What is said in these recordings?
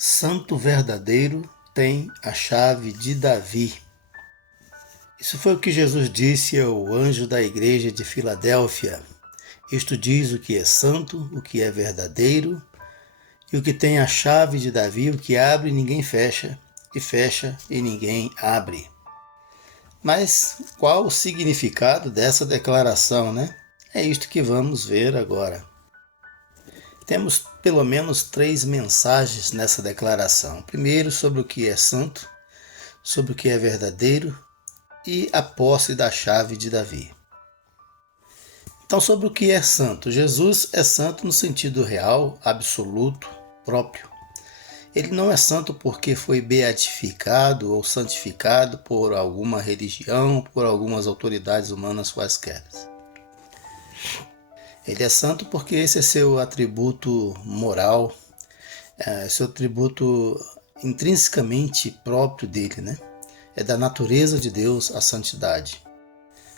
Santo verdadeiro tem a chave de Davi. Isso foi o que Jesus disse ao anjo da igreja de Filadélfia. Isto diz o que é santo, o que é verdadeiro, e o que tem a chave de Davi, o que abre e ninguém fecha, e fecha e ninguém abre. Mas qual o significado dessa declaração, né? É isto que vamos ver agora. Temos pelo menos 3 mensagens nessa declaração. Primeiro, sobre o que é santo, sobre o que é verdadeiro e a posse da chave de Davi. Então, sobre o que é santo. Jesus é santo no sentido real, absoluto, próprio. Ele não é santo porque foi beatificado ou santificado por alguma religião, por algumas autoridades humanas quaisquer. Ele é santo porque esse é seu atributo moral, seu atributo intrinsecamente próprio dele, né? É da natureza de Deus a santidade.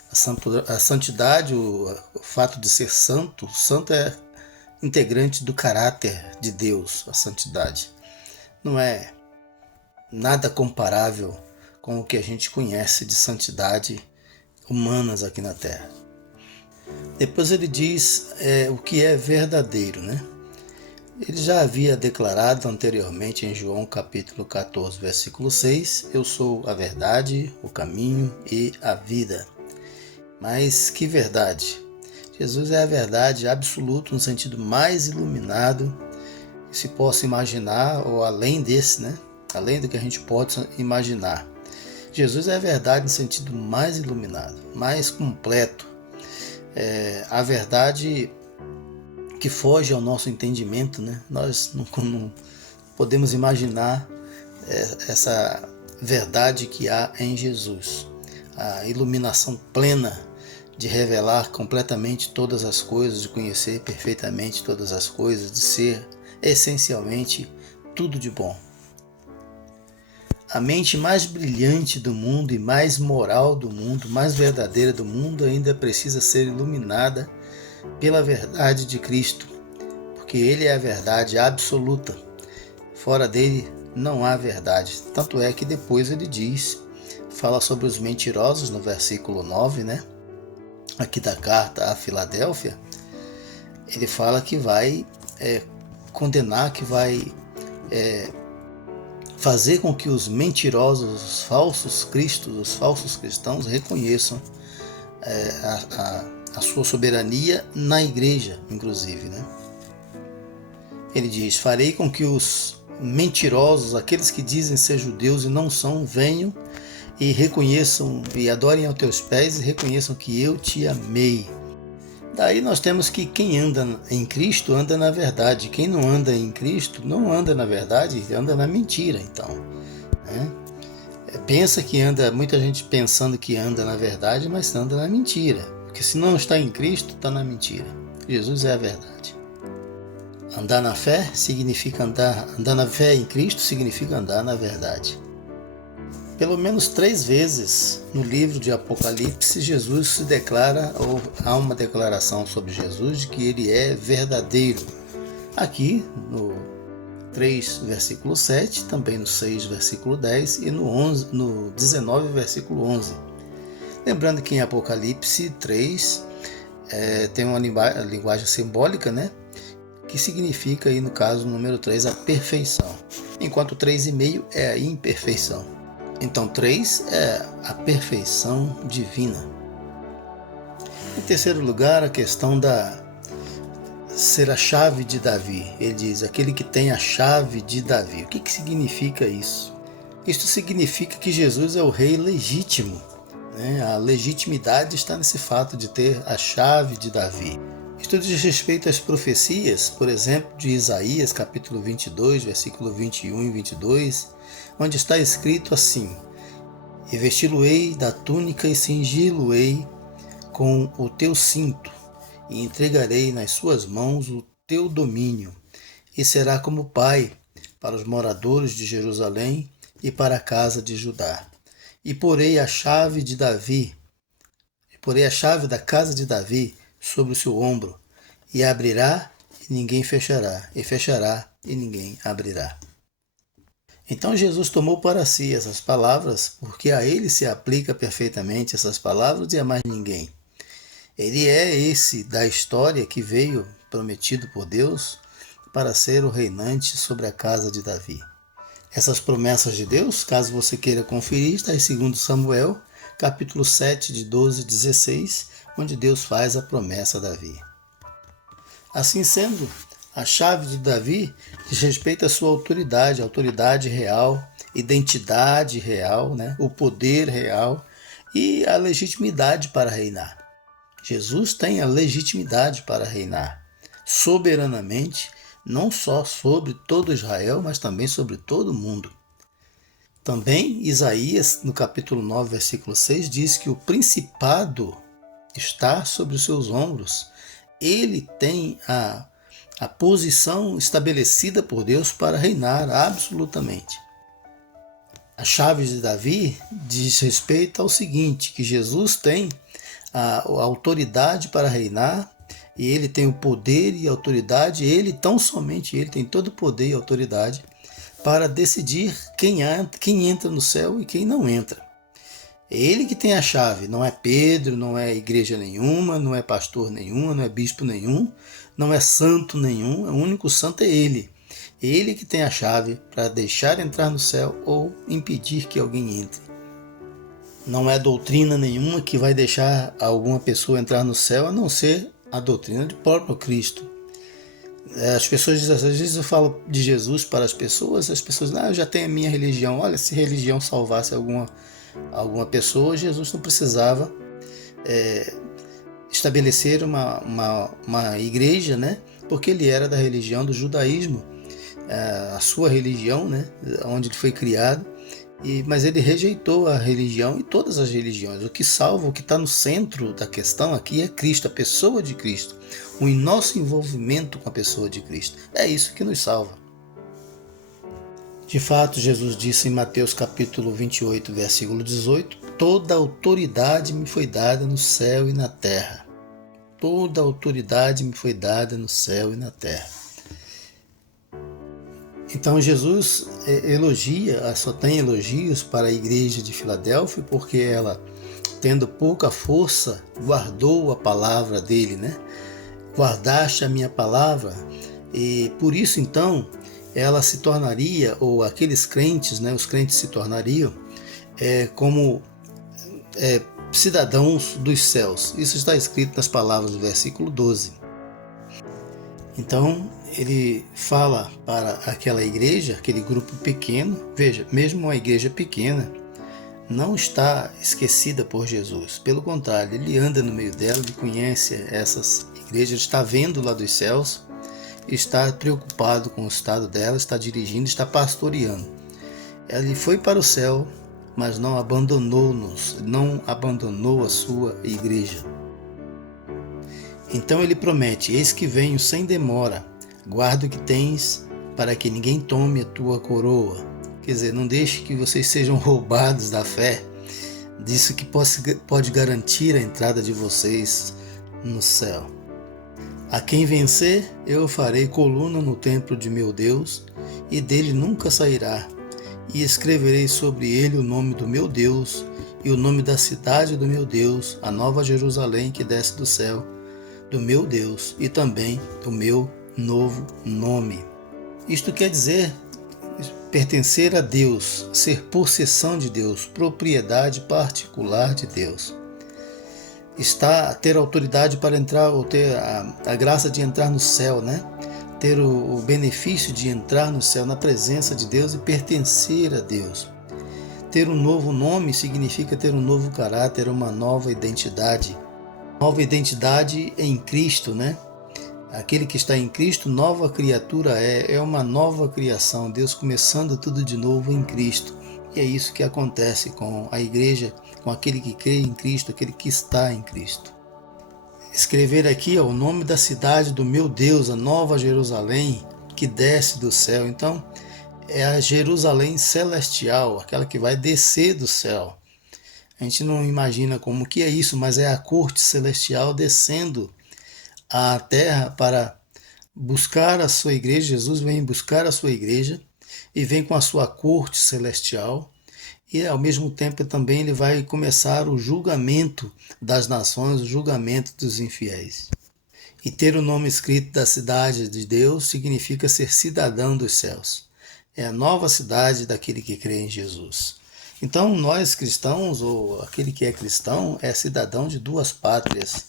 A santidade, o fato de ser santo, santo é integrante do caráter de Deus, a santidade. Não é nada comparável com o que a gente conhece de santidade humanas aqui na Terra. Depois ele diz o que é verdadeiro, né? Ele já havia declarado anteriormente em João capítulo 14, versículo 6, eu sou a verdade, o caminho e a vida. Mas que verdade? Jesus é a verdade absoluta no sentido mais iluminado que se possa imaginar, ou além desse, né? Além do que a gente pode imaginar. Jesus é a verdade no sentido mais iluminado, mais completo. A verdade que foge ao nosso entendimento, né? Nós não podemos imaginar essa verdade que há em Jesus. A iluminação plena de revelar completamente todas as coisas, de conhecer perfeitamente todas as coisas, de ser essencialmente tudo de bom. A mente mais brilhante do mundo e mais moral do mundo, mais verdadeira do mundo, ainda precisa ser iluminada pela verdade de Cristo, porque Ele é a verdade absoluta. Fora dele não há verdade. Tanto é que depois ele fala sobre os mentirosos no versículo 9, né? Aqui da carta à Filadélfia, ele fala que vai condenar, que vai fazer com que os mentirosos, os falsos cristos, os falsos cristãos reconheçam a sua soberania na igreja, inclusive, né? Ele diz, farei com que os mentirosos, aqueles que dizem ser judeus e não são, venham e reconheçam e adorem aos teus pés e reconheçam que eu te amei. Daí nós temos que quem anda em Cristo anda na verdade. Quem não anda em Cristo não anda na verdade, anda na mentira, então. Né? Pensa que anda, muita gente pensando que anda na verdade, mas anda na mentira. Porque se não está em Cristo, está na mentira. Jesus é a verdade. Andar na fé significa andar na fé em Cristo significa andar na verdade. Pelo menos 3 vezes no livro de Apocalipse, Jesus se declara, ou há uma declaração sobre Jesus de que ele é verdadeiro. Aqui no 3, versículo 7, também no 6, versículo 10 e no 19, versículo 11. Lembrando que em Apocalipse 3 tem uma linguagem simbólica, né? Que significa aí no caso número 3 a perfeição, enquanto 3,5 é a imperfeição. Então 3 é a perfeição divina. Em terceiro lugar, a questão da ser a chave de Davi. Ele diz, aquele que tem a chave de Davi. O que significa isso? Isto significa que Jesus é o rei legítimo. Né? A legitimidade está nesse fato de ter a chave de Davi. Isto diz respeito às profecias, por exemplo, de Isaías, capítulo 22, versículo 21 e 22, onde está escrito assim, e vesti-lo-ei da túnica e cingi-lo-ei com o teu cinto, e entregarei nas suas mãos o teu domínio, e será como pai para os moradores de Jerusalém e para a casa de Judá. E porei a chave da casa de Davi sobre o seu ombro, e abrirá e ninguém fechará, e fechará e ninguém abrirá. Então Jesus tomou para si essas palavras, porque a ele se aplica perfeitamente essas palavras e a mais ninguém. Ele é esse da história que veio prometido por Deus para ser o reinante sobre a casa de Davi. Essas promessas de Deus, caso você queira conferir, está em 2 Samuel, capítulo 7, de 12 a 16, onde Deus faz a promessa a Davi. Assim sendo, a chave de Davi diz respeito à sua autoridade, autoridade real, identidade real, né? O poder real e a legitimidade para reinar. Jesus tem a legitimidade para reinar soberanamente, não só sobre todo Israel, mas também sobre todo o mundo. Também Isaías, no capítulo 9, versículo 6, diz que o principado está sobre os seus ombros. Ele tem a posição estabelecida por Deus para reinar absolutamente. A chave de Davi diz respeito ao seguinte, que Jesus tem a autoridade para reinar, e ele tem o poder e a autoridade, ele, tão somente ele, tem todo o poder e autoridade para decidir quem entra no céu e quem não entra. É ele que tem a chave, não é Pedro, não é igreja nenhuma, não é pastor nenhum, não é bispo nenhum, não é santo nenhum, o único santo é ele. É ele que tem a chave para deixar entrar no céu ou impedir que alguém entre. Não é doutrina nenhuma que vai deixar alguma pessoa entrar no céu, a não ser a doutrina do próprio Cristo. As pessoas dizem, às vezes eu falo de Jesus para as pessoas dizem, eu já tenho a minha religião. Olha, se religião salvasse alguma pessoa, Jesus não precisava estabelecer uma igreja, né? Porque ele era da religião do judaísmo, a sua religião, né? Onde ele foi criado. Mas ele rejeitou a religião e todas as religiões. O que salva, o que está no centro da questão aqui é Cristo, a pessoa de Cristo. O nosso envolvimento com a pessoa de Cristo. É isso que nos salva. De fato, Jesus disse em Mateus capítulo 28, versículo 18, toda autoridade me foi dada no céu e na terra. Toda autoridade me foi dada no céu e na terra. Então Jesus elogia, só tem elogios para a igreja de Filadélfia, porque ela, tendo pouca força, guardou a palavra dele, né? Guardaste a minha palavra, e por isso então ela se tornaria, ou aqueles crentes, né? Os crentes se tornariam como cidadãos dos céus. Isso está escrito nas palavras do versículo 12. Então, ele fala para aquela igreja, aquele grupo pequeno, veja, mesmo uma igreja pequena, não está esquecida por Jesus. Pelo contrário, ele anda no meio dela, ele conhece essas igrejas, está vendo lá dos céus, está preocupado com o estado dela, está dirigindo, está pastoreando. Ele foi para o céu, mas não abandonou-nos, não abandonou a sua igreja. Então ele promete, eis que venho sem demora, guarda o que tens, para que ninguém tome a tua coroa. Quer dizer, não deixe que vocês sejam roubados da fé, disso que pode garantir a entrada de vocês no céu. A quem vencer, eu farei coluna no templo de meu Deus, e dele nunca sairá, e escreverei sobre ele o nome do meu Deus, e o nome da cidade do meu Deus, a nova Jerusalém que desce do céu, do meu Deus, e também do meu novo nome. Isto quer dizer pertencer a Deus, ser possessão de Deus, propriedade particular de Deus. Ter autoridade para entrar, ou ter a graça de entrar no céu, né? Ter o benefício de entrar no céu, na presença de Deus e pertencer a Deus. Ter um novo nome significa ter um novo caráter, uma nova identidade. Nova identidade em Cristo, né? Aquele que está em Cristo, nova criatura é uma nova criação, Deus começando tudo de novo em Cristo. E é isso que acontece com a igreja, com aquele que crê em Cristo, aquele que está em Cristo. Escrever aqui o nome da cidade do meu Deus, a nova Jerusalém, que desce do céu. Então, é a Jerusalém celestial, aquela que vai descer do céu. A gente não imagina como que é isso, mas é a corte celestial descendo à terra para buscar a sua igreja. Jesus vem buscar a sua igreja e vem com a sua corte celestial, e ao mesmo tempo também ele vai começar o julgamento das nações, o julgamento dos infiéis. E ter o nome escrito da cidade de Deus significa ser cidadão dos céus. É a nova cidade daquele que crê em Jesus. Então, nós cristãos, ou aquele que é cristão, é cidadão de duas pátrias.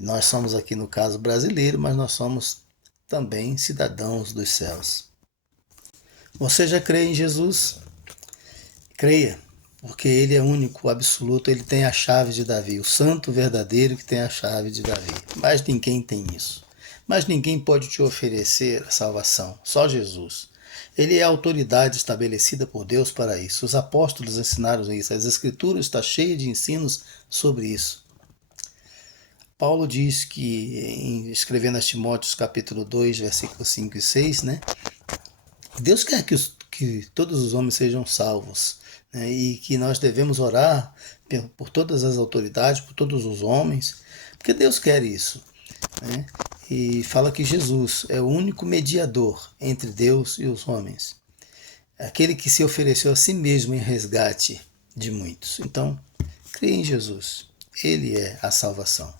Nós somos aqui, no caso, brasileiro, mas nós somos também cidadãos dos céus. Você já crê em Jesus? Creia, porque ele é único, absoluto, ele tem a chave de Davi, o santo verdadeiro que tem a chave de Davi. Mas ninguém tem isso. Mas ninguém pode te oferecer a salvação, só Jesus. Ele é a autoridade estabelecida por Deus para isso. Os apóstolos ensinaram isso, as escrituras estão cheias de ensinos sobre isso. Paulo diz que, escrevendo a Timóteos capítulo 2, versículos 5 e 6, né? Deus quer que todos os homens sejam salvos, né? E que nós devemos orar por todas as autoridades, por todos os homens, porque Deus quer isso, né? E fala que Jesus é o único mediador entre Deus e os homens, aquele que se ofereceu a si mesmo em resgate de muitos. Então, creia em Jesus, ele é a salvação.